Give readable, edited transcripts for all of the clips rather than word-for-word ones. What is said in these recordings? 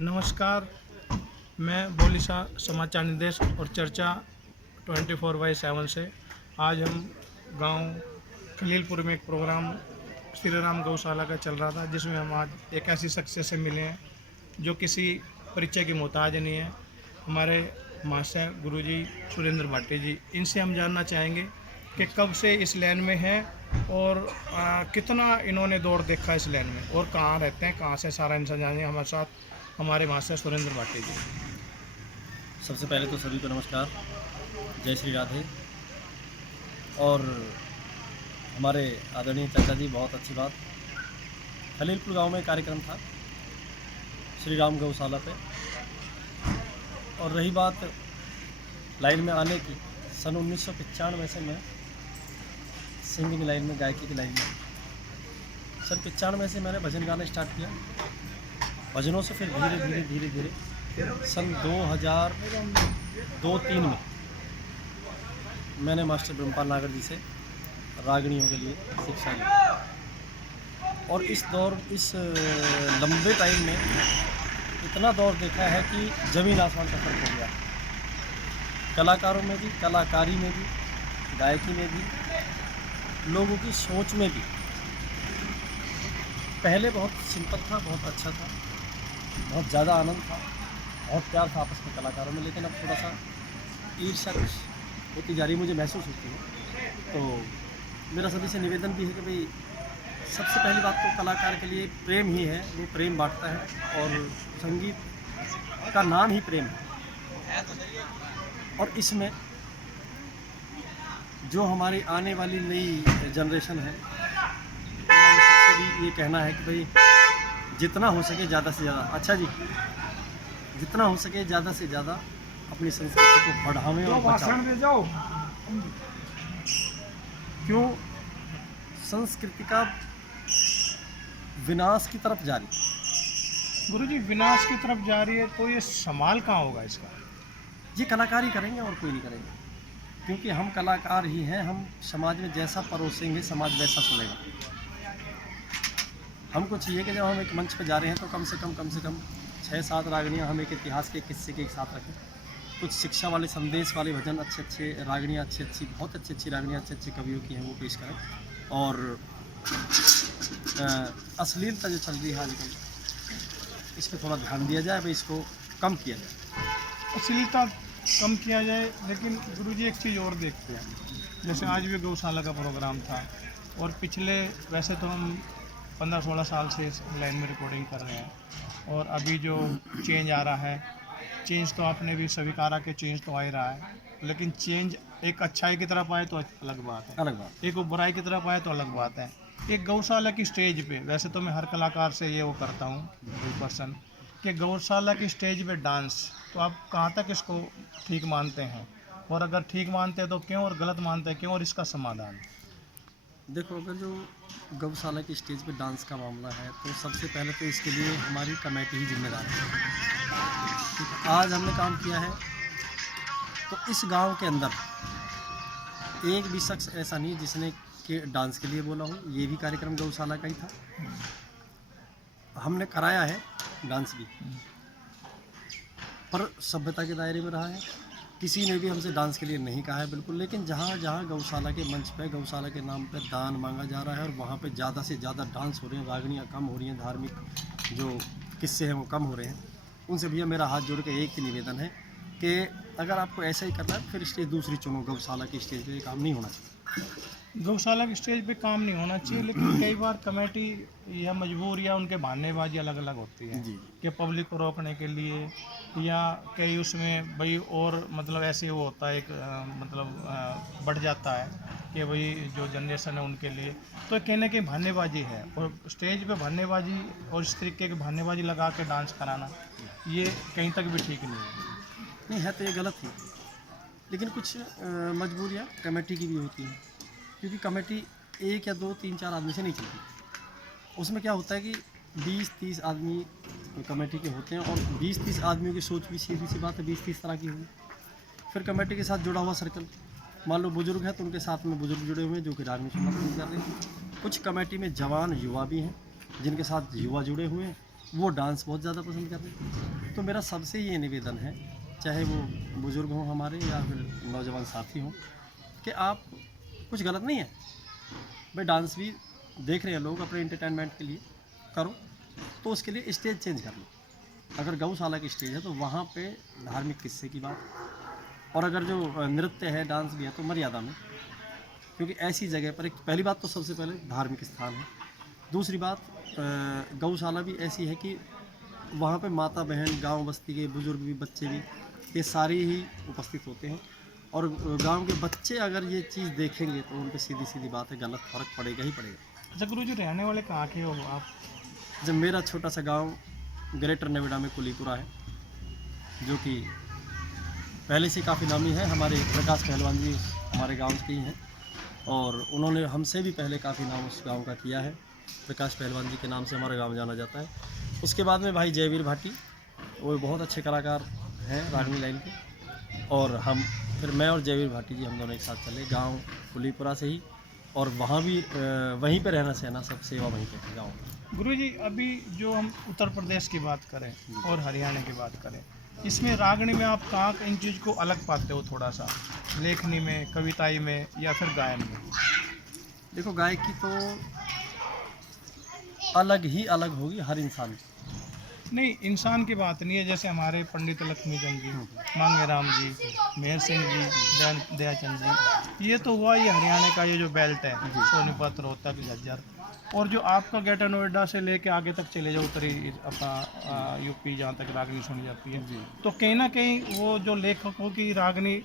नमस्कार। मैं बोलीसा समाचार निर्देश और चर्चा 24/7 से आज हम गांव खलीलपुर में एक प्रोग्राम श्री राम गौशाला का चल रहा था, जिसमें हम आज एक ऐसी शख्सियत से मिले हैं जो किसी परिचय की मोहताज नहीं है। हमारे मास्टर गुरुजी सुरेंद्र भाटी जी, इनसे हम जानना चाहेंगे कि कब से इस लाइन में हैं और कितना इन्होंने दौर देखा इस लाइन में और कहाँ रहते हैं, कहाँ से, सारा इनसे जानेंगे। हमारे साथ हमारे मास्टर सुरेंद्र भाटी जी। सबसे पहले तो सभी को नमस्कार, जय श्री राधे। और हमारे आदरणीय चाचा जी, बहुत अच्छी बात। खलीलपुर गांव में कार्यक्रम था श्री राम गौशाला पे। और रही बात लाइन में आने की, सन 1995 से मैं सिंगिंग लाइन में, गायकी की लाइन में सन 95 से मैंने भजन गाना स्टार्ट किया। भजनों से फिर धीरे धीरे सन 2002-03 में मैंने मास्टर ब्रह्मपाल नागर जी से रागणियों के लिए शिक्षा ली। और इस लंबे टाइम में इतना दौर देखा है कि ज़मीन आसमान का फर्क हो गया। कलाकारों में भी, कलाकारी में भी, गायकी में भी, लोगों की सोच में भी। पहले बहुत सिंपल था, बहुत अच्छा था, बहुत ज़्यादा आनंद था, बहुत प्यार था आपस में कलाकारों में। लेकिन अब थोड़ा सा ईर्ष्या कुछ होती जा रही, मुझे महसूस होती है। तो मेरा सभी से निवेदन भी है कि भाई, सबसे पहली बात तो कलाकार के लिए प्रेम ही है, वो प्रेम बांटता है और संगीत का नाम ही प्रेम है। और इसमें जो हमारी आने वाली नई जनरेशन है, मेरा सबसे भी ये कहना है कि भाई, जितना हो सके ज़्यादा से ज़्यादा, अच्छा जी, जितना हो सके ज़्यादा से ज़्यादा अपनी संस्कृति को बढ़ावें और बचाओ। क्यों संस्कृति का विनाश की तरफ जा रही? गुरुजी, विनाश की तरफ जा रही है तो ये संभाल कहाँ होगा इसका? ये कलाकार ही करेंगे और कोई नहीं करेंगे, क्योंकि हम कलाकार ही हैं। हम समाज में जैसा परोसेंगे, समाज वैसा सुनेगा। हमको चाहिए कि जब हम एक मंच पर जा रहे हैं तो कम से कम 6-7 रागणियाँ हम एक इतिहास के किस्से के साथ रखें। कुछ शिक्षा वाले, संदेश वाले भजन, अच्छे रागणियाँ, बहुत अच्छी रागणियाँ अच्छे कवियों की हैं, वो पेश करें। और अश्लीलता जो चल रही है आजकल, इस पर थोड़ा ध्यान दिया जाए, भाई इसको कम किया जाए। अश्लीलता कम किया जाए। लेकिन गुरुजी, एक चीज़ और देखते हैं, जैसे आज भी गौशाला का प्रोग्राम था और पिछले, वैसे तो हम 15-16 साल से इस लाइन में रिकॉर्डिंग कर रहे हैं, और अभी जो चेंज आ रहा है, चेंज तो आपने भी स्वीकारा कि चेंज तो आ ही रहा है, लेकिन चेंज एक अच्छाई की तरफ आए तो अलग बात है, अलग बात। एक बुराई की तरफ आए तो अलग बात है। एक गौशाला की स्टेज पे, वैसे तो मैं हर कलाकार से ये वो करता हूँ, कोई पर्सन, कि गौशाला की स्टेज पे डांस, तो आप कहाँ तक इसको ठीक मानते हैं? और अगर ठीक मानते हैं तो क्यों, और गलत मानते हैं क्यों, और इसका समाधान? देखो, अगर जो गौशाला की स्टेज पे डांस का मामला है, तो सबसे पहले तो इसके लिए हमारी कमेटी ही जिम्मेदार है। ठीक है, आज हमने काम किया है तो इस गांव के अंदर एक भी शख्स ऐसा नहीं जिसने के डांस के लिए बोला हो। ये भी कार्यक्रम गौशाला का ही था, हमने कराया है डांस भी, पर सभ्यता के दायरे में रहा है। किसी ने भी हमसे डांस के लिए नहीं कहा है, बिल्कुल। लेकिन जहाँ जहाँ गौशाला के मंच पे, गौशाला के नाम पे दान मांगा जा रहा है और वहाँ पे ज़्यादा से ज़्यादा डांस हो रहे हैं, रागणियाँ कम हो रही हैं, धार्मिक जो किस्से हैं वो कम हो रहे हैं, उनसे भैया मेरा हाथ जोड़ के एक ही निवेदन है कि अगर आपको ऐसा ही करना है फिर स्टेज दूसरी चुनो। गौशाला की स्टेज पर काम नहीं होना चाहिए। गौशाला की स्टेज पे काम नहीं होना चाहिए, लेकिन कई बार कमेटी या मजबूर या उनके बहानेबाजी अलग अलग होती है जी। कि पब्लिक को रोकने के लिए, या कई उसमें भाई और मतलब ऐसे वो होता है, एक बढ़ जाता है कि भाई जो जनरेशन है उनके लिए, तो कहने की बहानेबाजी है। और स्टेज पे बहानेबाजी और इस तरीके की बहानेबाजी लगा के डांस कराना, ये कहीं तक भी ठीक नहीं है। नहीं है तो ये गलत ही, लेकिन कुछ मजबूरियाँ कमेटी की भी होती हैं, क्योंकि कमेटी 1 या 2, 3, 4 आदमी से नहीं चलती। उसमें क्या होता है कि 20-30 आदमी कमेटी के होते हैं, और 20-30 आदमियों की सोच भी सीधी सी बात है 20-30 तरह की होगी। फिर कमेटी के साथ जुड़ा हुआ सर्कल, मान लो बुजुर्ग है तो उनके साथ में बुजुर्ग जुड़े हुए हैं जो कि राग में सुनना पसंद कर रहे हैं। कुछ कमेटी में जवान युवा भी हैं जिनके साथ युवा जुड़े हुए हैं, वो डांस बहुत ज़्यादा पसंद करते हैं। तो मेरा सबसे ये निवेदन है, चाहे वो बुज़ुर्ग हों हमारे या फिर नौजवान साथी हों, कि आप कुछ गलत नहीं है भाई, डांस भी देख रहे हैं लोग अपने एंटरटेनमेंट के लिए, करो, तो उसके लिए स्टेज चेंज कर लो। अगर गौशाला की स्टेज है तो वहाँ पे धार्मिक किस्से की बात, और अगर जो नृत्य है डांस भी है तो मर्यादा में, क्योंकि ऐसी जगह पर एक पहली बात तो सबसे पहले धार्मिक स्थान है। दूसरी बात गौशाला भी ऐसी है कि वहाँ पे माता बहन, गांव बस्ती के बुजुर्ग भी, बच्चे भी, ये सारे ही उपस्थित होते हैं। और गांव के बच्चे अगर ये चीज़ देखेंगे तो उन पे सीधी सीधी बात है, गलत फर्क पड़ेगा ही पड़ेगा। अच्छा गुरु जी, रहने वाले कहाँ के हो आप? जब मेरा छोटा सा गांव ग्रेटर नोएडा में कुलीपुरा है, जो कि पहले से काफ़ी नामी है। हमारे प्रकाश पहलवान जी हमारे गांव के ही हैं, और उन्होंने हमसे भी पहले काफ़ी नाम उस गांव का किया है। प्रकाश पहलवान जी के नाम से हमारा गांव जाना जाता है। उसके बाद में भाई जयवीर भाटी, वो बहुत अच्छे कलाकार हैं रागनी लाइन के, और हम फिर मैं और जयवीर भाटी जी हम दोनों एक साथ चले गांव कुलीपुरा से ही, और वहाँ भी वहीं पे रहना सहना सब सेवा वहीं पे है गाँव में। गुरु जी, अभी जो हम उत्तर प्रदेश की बात करें और हरियाणा की बात करें, इसमें रागनी में आप कहाँ इन चीज़ को अलग पाते हो? थोड़ा सा लेखनी में, कविताई में, या फिर गायन में? देखो, गायकी तो अलग ही अलग होगी हर इंसान की। नहीं, इंसान की बात नहीं है। जैसे हमारे पंडित लक्ष्मीचंद जी, मांगेराम जी, मेहर सिंह जी, दयाचंद जी, ये तो हुआ ये हरियाणा का ये जो बेल्ट है, सोनीपत, रोहतक, झज्जर। और जो आपका ग्रेटर नोएडा से लेके आगे तक चले जाओ, उत्तरी अपना यूपी, जहाँ तक रागनी सुनी जाती है, तो कहीं ना कहीं वो जो लेखकों की रागनी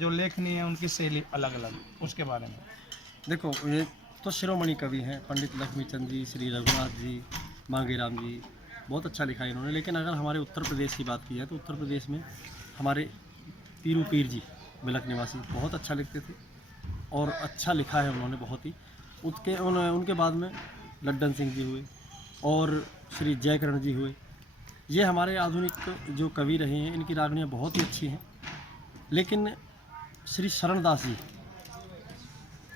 जो लेखनी है, उनकी शैली अलग अलग, उसके बारे में। देखो, ये तो शिरोमणि कवि हैं पंडित लक्ष्मीचंद जी, श्री रघुनाथ जी, मांगेराम जी, बहुत अच्छा लिखा है इन्होंने। लेकिन अगर हमारे उत्तर प्रदेश की बात की जाए तो उत्तर प्रदेश में हमारे पीरू पीर जी, बिलक निवासी, बहुत अच्छा लिखते थे, और अच्छा लिखा है उन्होंने बहुत ही। उनके बाद में लड्डन सिंह जी हुए, और श्री जयकरण जी हुए। ये हमारे आधुनिक जो कवि रहे हैं, इनकी रागनियाँ बहुत ही अच्छी हैं। लेकिन श्री शरणदास जी,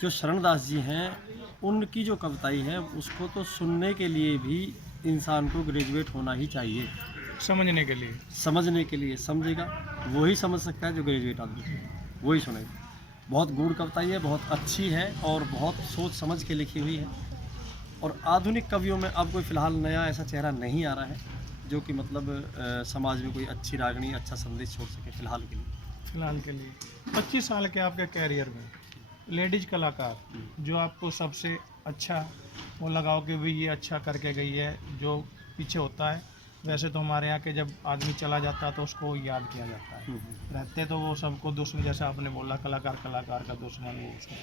जो शरणदास जी हैं, उनकी जो कविताई है उसको तो सुनने के लिए भी इंसान को ग्रेजुएट होना ही चाहिए, समझने के लिए। समझने के लिए। समझेगा वही समझ सकता है जो ग्रेजुएट आदमी है, वही सुनेगा। बहुत गूढ़ कविताई है, बहुत अच्छी है, और बहुत सोच समझ के लिखी हुई है। और आधुनिक कवियों में अब कोई फ़िलहाल नया ऐसा चेहरा नहीं आ रहा है जो कि मतलब समाज में कोई अच्छी रागनी, अच्छा संदेश छोड़ सके फ़िलहाल के लिए। फिलहाल के लिए 25 साल के आपके कैरियर में लेडीज कलाकार जो आपको सबसे अच्छा वो लगाओ कि भी ये अच्छा करके गई है, जो पीछे होता है? वैसे तो हमारे यहाँ के जब आदमी चला जाता है तो उसको याद किया जाता है, रहते तो वो सबको दुश्मन, जैसे आपने बोला कलाकार कलाकार का दुश्मन वो उसका।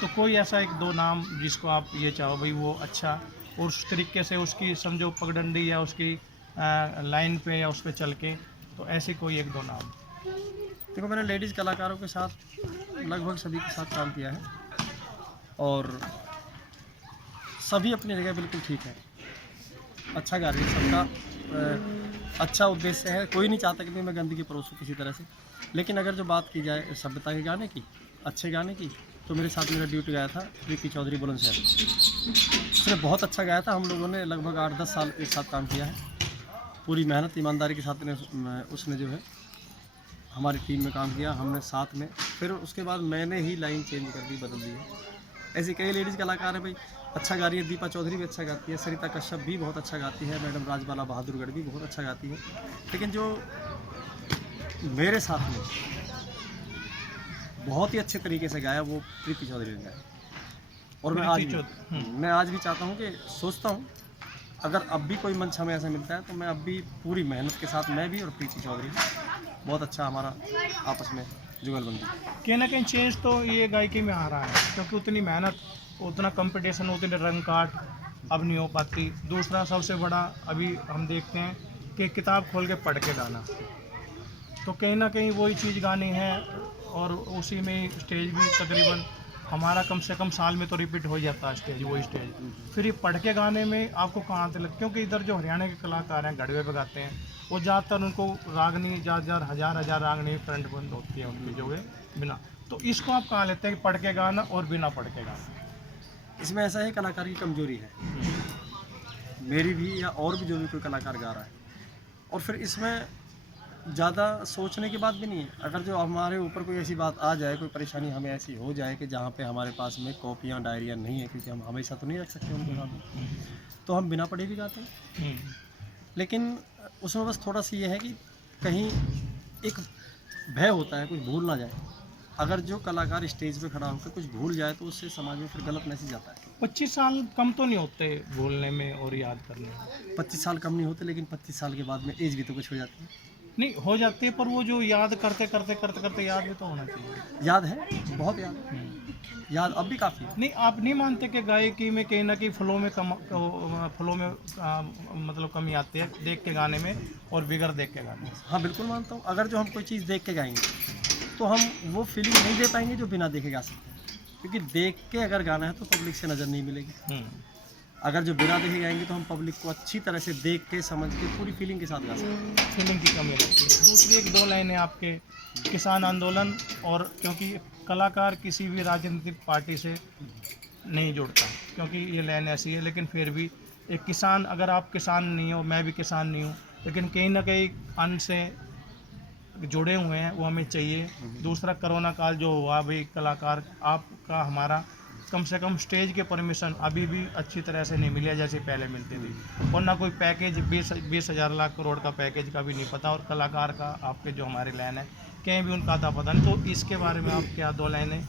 तो कोई ऐसा एक दो नाम जिसको आप ये चाहो भाई वो अच्छा, और उस तरीके से उसकी समझो पगडंडी या उसकी लाइन पे या उस पर चल के, तो ऐसे कोई एक दो नाम। देखो, मैंने लेडीज़ कलाकारों के साथ लगभग सभी के साथ काम किया है, और सभी अपनी जगह बिल्कुल ठीक है, अच्छा गा रही है। सबका अच्छा उद्देश्य है, कोई नहीं चाहता कि मैं गंदगी परोसूँ किसी तरह से। लेकिन अगर जो बात की जाए सभ्यता के गाने की, अच्छे गाने की, तो मेरे साथ मेरा ड्यूटी गाया था प्रीति चौधरी बुलंदशहर। उसने बहुत अच्छा गाया था। हम लोगों ने लगभग 8-10 साल एक साथ काम किया है, पूरी मेहनत ईमानदारी के साथ उसने जो है हमारी टीम में काम किया, हमने साथ में। फिर उसके बाद मैंने ही लाइन चेंज कर दी, बदल दी है। ऐसी कई लेडीज़ कलाकार हैं भाई, अच्छा गा रही है। दीपा चौधरी भी अच्छा गाती है, सरिता कश्यप भी बहुत अच्छा गाती है, मैडम राजबाला बहादुरगढ़ भी बहुत अच्छा गाती है। लेकिन जो मेरे साथ में बहुत ही अच्छे तरीके से गाया वो प्रीति चौधरी ने गाया। और मैं आज भी चाहता हूँ कि सोचता हूँ अगर अब भी कोई मंच हमें ऐसा मिलता है तो मैं अब भी पूरी मेहनत के साथ, मैं भी और प्रीति चौधरी, बहुत अच्छा हमारा आपस में जुगलबंदी। कहीं ना कहीं चेंज तो ये गायकी में आ रहा है, क्योंकि उतनी मेहनत, उतना कंपटीशन, उतने रंग काट अब नहीं हो पाती। दूसरा सबसे बड़ा अभी हम देखते हैं कि किताब खोल के पढ़ के गाना, तो कहीं ना कहीं वही चीज़ गानी है, और उसी में स्टेज भी तकरीबन हमारा कम से कम साल में तो रिपीट हो जाता है स्टेज, वही स्टेज। फिर ये पढ़ के गाने में आपको कहाँ से लग, क्योंकि इधर जो हरियाणा के कलाकार हैं गढ़वे पे गाते हैं, वो ज़्यादातर उनको रागनी हजार रागनी फ्रंट बंद होती है उनकी जो है बिना। तो इसको आप कहाँ लेते हैं कि पढ़ के गाना और बिना पढ़ के गाना? इसमें ऐसा है, कलाकार की कमजोरी है। मेरी भी या और भी जो भी कोई कलाकार गा रहा है, और फिर इसमें ज़्यादा सोचने की बात भी नहीं है। अगर जो हमारे ऊपर कोई ऐसी बात आ जाए, कोई परेशानी हमें ऐसी हो जाए कि जहाँ पे हमारे पास में कॉपियाँ डायरियाँ नहीं है, क्योंकि हम हमेशा तो नहीं रख सकते उनके साथ में, तो हम बिना पढ़े भी गाते हैं। लेकिन उसमें बस थोड़ा सा ये है कि कहीं एक भय होता है कुछ भूल ना जाए। अगर जो कलाकार स्टेज पे खड़ा होकर कुछ भूल जाए तो उससे समाज में फिर गलत मैसेज आता है। 25 साल कम तो नहीं होते बोलने में और याद करने में? 25 साल कम नहीं होते, लेकिन 25 साल के बाद में एज भी तो कुछ हो जाती है। नहीं हो जाती है, पर वो जो याद करते करते करते करते याद भी तो होना चाहिए। याद है, बहुत याद है, याद अब भी काफ़ी है। नहीं, आप नहीं मानते कि गायकी में कहीं ना कहीं फ्लो में फ्लो में मतलब कमी आती है देख के गाने में और बिगड़ देख के गाने में? हाँ बिल्कुल मानता हूँ। अगर जो हम कोई चीज़ देख के गाएंगे तो हम वो फीलिंग नहीं दे पाएंगे जो बिना देखे गा सकते हैं, क्योंकि देख के अगर गाना है तो पब्लिक से नज़र नहीं मिलेगी। अगर जो बिना देखे गाएंगे तो हम पब्लिक को अच्छी तरह से देख के समझ के पूरी फीलिंग के साथ गा सकते हैं। फीलिंग की कमी रहती है। दूसरी एक दो लाइनें आपके किसान आंदोलन, और क्योंकि कलाकार किसी भी राजनीतिक पार्टी से नहीं जुड़ता, क्योंकि ये लाइन ऐसी है, लेकिन फिर भी एक किसान, अगर आप किसान नहीं हो, मैं भी किसान नहीं हूँ, लेकिन कहीं ना कहीं अन्न से जुड़े हुए हैं, वो हमें चाहिए। दूसरा, कोरोना काल जो हुआ, भाई कलाकार आपका हमारा कम से कम स्टेज के परमिशन अभी भी अच्छी तरह से नहीं मिली जैसे पहले मिलती थी, और ना कोई पैकेज 20,000 लाख करोड़ का पैकेज का भी नहीं पता, और कलाकार का आपके जो हमारी लाइन है कहीं भी उनका आता पता नहीं। तो इसके बारे में आप क्या दो लाइनें,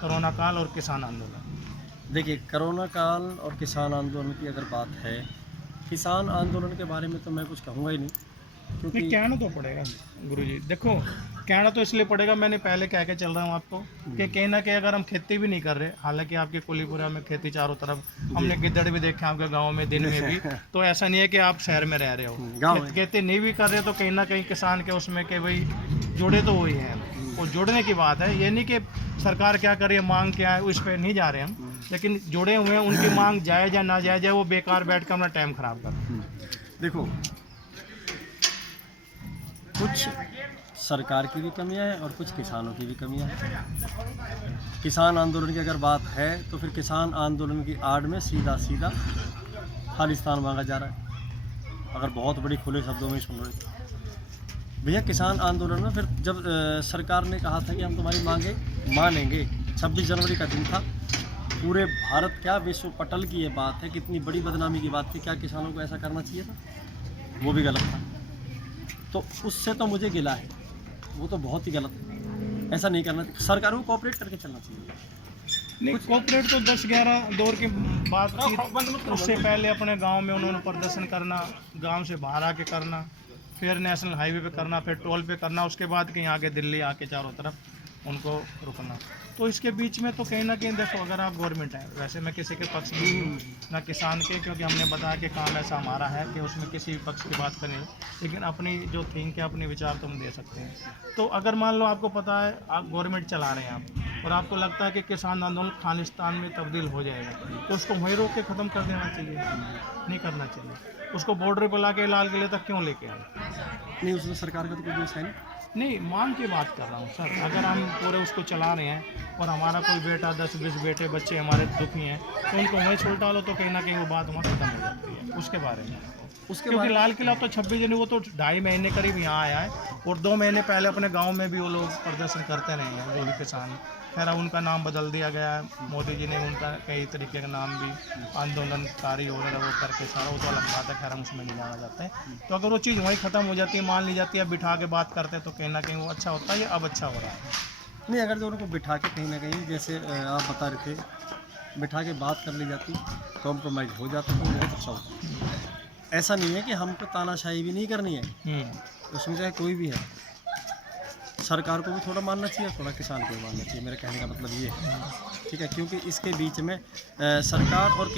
कोरोना काल और किसान आंदोलन? देखिए, कोरोना काल और किसान आंदोलन की अगर बात है, किसान आंदोलन के बारे में तो मैं कुछ कहूँगा ही नहीं, क्योंकि नहीं, कहना तो पड़ेगा गुरुजी। देखो, कहना तो इसलिए पड़ेगा, मैंने पहले कह के चल रहा हूँ आपको कि कहीं ना कहीं अगर हम खेती भी नहीं कर रहे, हालांकि आपके कुलीपुरा में खेती चारों तरफ, हमने गिद्दड़ भी देखे आपके गांव में दिन में भी, तो ऐसा नहीं है कि आप शहर में रह रहे हो, खेती नहीं भी कर रहे, तो कहीं ना कहीं किसान के उसमें कि भाई जुड़े तो वही हैं, और जुड़ने की बात है। ये नहीं कि सरकार क्या कर रही है, मांग क्या है, उस पर नहीं जा रहे हम, लेकिन जुड़े हुए हैं, उनकी मांग जायज़ या ना जायज़ है, वो बेकार बैठ कर अपना टाइम खराब कर। देखो, कुछ सरकार की भी कमियां हैं और कुछ किसानों की भी कमियां हैं। किसान आंदोलन की अगर बात है तो फिर किसान आंदोलन की आड़ में सीधा सीधा खालिस्तान मांगा जा रहा है, अगर बहुत बड़ी खुले शब्दों में सुन रहे। भैया, किसान आंदोलन में फिर जब सरकार ने कहा था कि हम तुम्हारी मांगे मानेंगे, 26 जनवरी का दिन था, पूरे भारत क्या विश्व पटल की ये बात है, कितनी बड़ी बदनामी की बात थी, क्या किसानों को ऐसा करना चाहिए था? वो भी गलत था। तो उससे तो मुझे गिला है, वो तो बहुत ही गलत है, ऐसा नहीं करना। सरकारों को कोऑपरेट करके चलना चाहिए। नहीं, कोऑपरेट तो 10-11 दौर की बात थी, उससे पहले अपने गांव में उन्होंने प्रदर्शन करना, गांव से बाहर आके करना, फिर नेशनल हाईवे पे करना, फिर टोल पे करना, उसके बाद कहीं आगे दिल्ली आके चारों तरफ उनको रुकना। तो इसके बीच में तो कहीं ना कहीं देखो, अगर आप गवर्नमेंट है, वैसे मैं किसी के पक्ष में नहीं हूँ, ना किसान के, क्योंकि हमने बताया कि काम ऐसा हमारा है कि उसमें किसी भी पक्ष की बात करें, लेकिन अपनी जो थिंक है, अपने विचार तो हम दे सकते हैं। तो अगर मान लो आपको पता है, आप गवर्नमेंट चला रहे हैं आप, और आपको लगता है कि किसान आंदोलन खालिस्तान में तब्दील हो जाएगा, तो उसको वहीं रोक के ख़त्म कर देना चाहिए, नहीं करना चाहिए। उसको बॉर्डर पर ला के लाल किले तक क्यों लेके आए? नहीं, उसमें सरकार का तो कोई दोष है नहीं, मांग की बात कर रहा हूँ सर। अगर हम पूरे उसको चला रहे हैं और हमारा कोई बेटा 10-20 बेटे बच्चे हमारे दुखी हैं, तो उनको वहीं छोड़ डालो, तो कहीं ना कहीं वो बात वहाँ खत्म हो जाती है। उसके बारे में क्योंकि लाल किला तो 26 जनवरी, वो तो 2.5 महीने करीब यहाँ आया है, और 2 महीने पहले अपने गांव में भी वो लोग प्रदर्शन करते रहे हैं, वो भी किसान। खैर, उनका नाम बदल दिया गया है, मोदी जी ने उनका कई तरीके का नाम भी, आंदोलनकारी वगैरह वो करके सारा, वो तो अलग बात है, खैर हम उसमें नहीं जाना चाहते हैं। तो अगर वो चीज़ वहीं ख़त्म हो जाती है, मान ली जाती है, बिठा के बात करते हैं, तो कहीं ना कहीं वो अच्छा होता है, ये अब अच्छा हो रहा है। नहीं, अगर जो उनको बिठा के कहीं ना कहीं, जैसे आप बता रहे थे, बिठा के बात कर ली जाती, कॉम्प्रोमाइज़ हो जाता, तो बहुत अच्छा होता। ऐसा नहीं है कि हमको तानाशाही भी नहीं करनी है, उसमें चाहे कोई भी है, सरकार को भी थोड़ा मानना चाहिए, थोड़ा किसान को भी मानना चाहिए। मेरे कहने का मतलब ये है, ठीक है, क्योंकि इसके बीच में सरकार और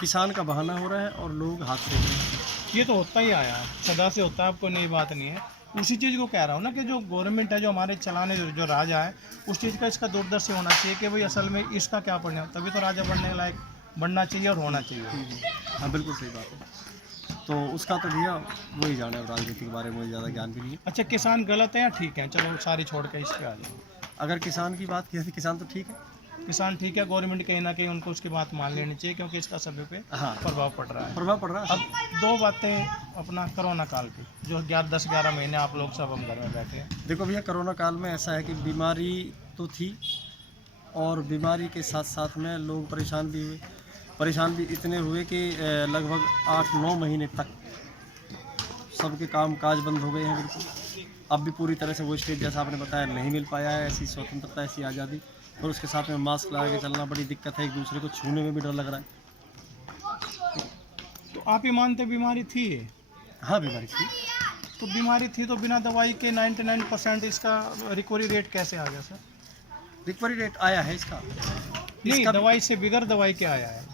किसान का बहाना हो रहा है और लोग हाथ से। ये तो होता ही आया है, सदा से होता है, आपको नई बात नहीं है। उसी चीज़ को कह रहा हूँ ना, कि जो गवर्नमेंट है, जो हमारे चलाने जो राजा है, उस चीज़ का इसका दूरदर्शी होना चाहिए कि भाई असल में इसका क्या पढ़ना, तभी तो राजा बनने लायक बनना चाहिए और होना चाहिए। हाँ, बिल्कुल सही बात है। तो उसका तो भैया वही जाने, राजनीति के बारे में ज़्यादा ज्ञान भी नहीं है। अच्छा, किसान गलत है या ठीक है? चलो सारी छोड़ के इस पे आ जाओ। अगर किसान की बात की तो किसान तो ठीक है, किसान ठीक है, गवर्नमेंट कहीं ना कहीं उनको उसकी बात मान लेनी चाहिए, क्योंकि इसका सभी पे हाँ, प्रभाव पड़ रहा है। प्रभाव पड़ रहा है। अब दो बातें अपना कोरोना काल की, जो 10-11 महीने आप लोग सब हम घर में बैठे हैं। देखो भैया, कोरोना काल में ऐसा है कि बीमारी तो थी, और बीमारी के साथ साथ में लोग परेशान भी हुए। परेशान भी इतने हुए कि लगभग 8-9 महीने तक सबके काम काज बंद हो गए हैं बिल्कुल। अब भी पूरी तरह से वो स्टेज जैसा आपने बताया नहीं मिल पाया है, ऐसी स्वतंत्रता, ऐसी आज़ादी। और उसके साथ में मास्क लगा के चलना बड़ी दिक्कत है, एक दूसरे को छूने में भी डर लग रहा है। तो आप ही मानते बीमारी थी ये? हाँ, बीमारी थी। तो बीमारी थी तो बिना दवाई के 99% इसका रिकवरी रेट कैसे आ गया सर? रिकवरी रेट आया है इसका। नहीं, इसका दवाई से बिगर दवाई के आया है।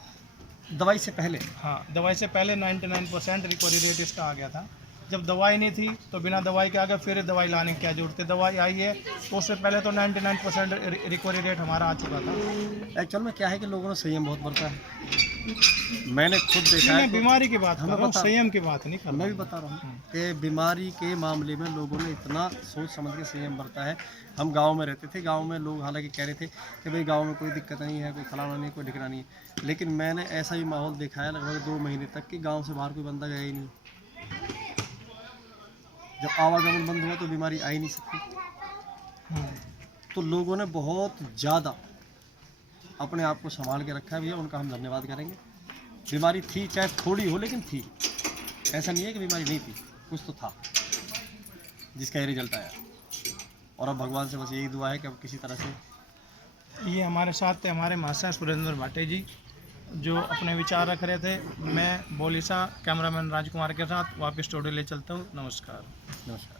दवाई से पहले, हाँ, दवाई से पहले 99% रिकवरी रेट इसका आ गया था। जब दवाई नहीं थी तो बिना दवाई के आ गया, फिर दवाई लाने की क्या जरूरत है? दवाई आई है तो उससे पहले तो 99% रिकवरी रेट हमारा आ चुका था। एक्चुअल में क्या है कि लोगों ने संयम बहुत बरता है। मैंने खुद देखा मैं है। बीमारी की बात कर हमें रहा हूँ, पता- संयम की बात नहीं कर मैं रहा भी हूँ। बता रहा हूँ कि बीमारी के मामले में लोगों ने इतना सोच समझ के संयम बरता है। हम गांव में रहते थे, गांव में लोग हालांकि कह रहे थे कि भाई गांव में कोई दिक्कत नहीं है, कोई फलाना नहीं, कोई ढिकना नहीं है, लेकिन मैंने ऐसा ही माहौल देखा है लगभग 2 महीने तक कि गांव से बाहर कोई बंदा गया ही नहीं। जब आवागमन बंद हुआ तो बीमारी आ ही नहीं सकती। तो लोगों ने बहुत ज़्यादा अपने आप को संभाल के रखा है भैया, उनका हम धन्यवाद करेंगे। बीमारी थी, चाहे थोड़ी हो, लेकिन थी। ऐसा नहीं है कि बीमारी नहीं थी, कुछ तो था जिसका ये रिजल्ट आया। और अब भगवान से बस यही दुआ है कि अब किसी तरह से। ये हमारे साथ थे हमारे महाशय सुरेंद्र भाटे जी, जो अपने विचार रख रहे थे। मैं बोलीसा कैमरामैन राजकुमार के साथ वापस स्टूडियो ले चलता हूँ। नमस्कार। नमस्कार।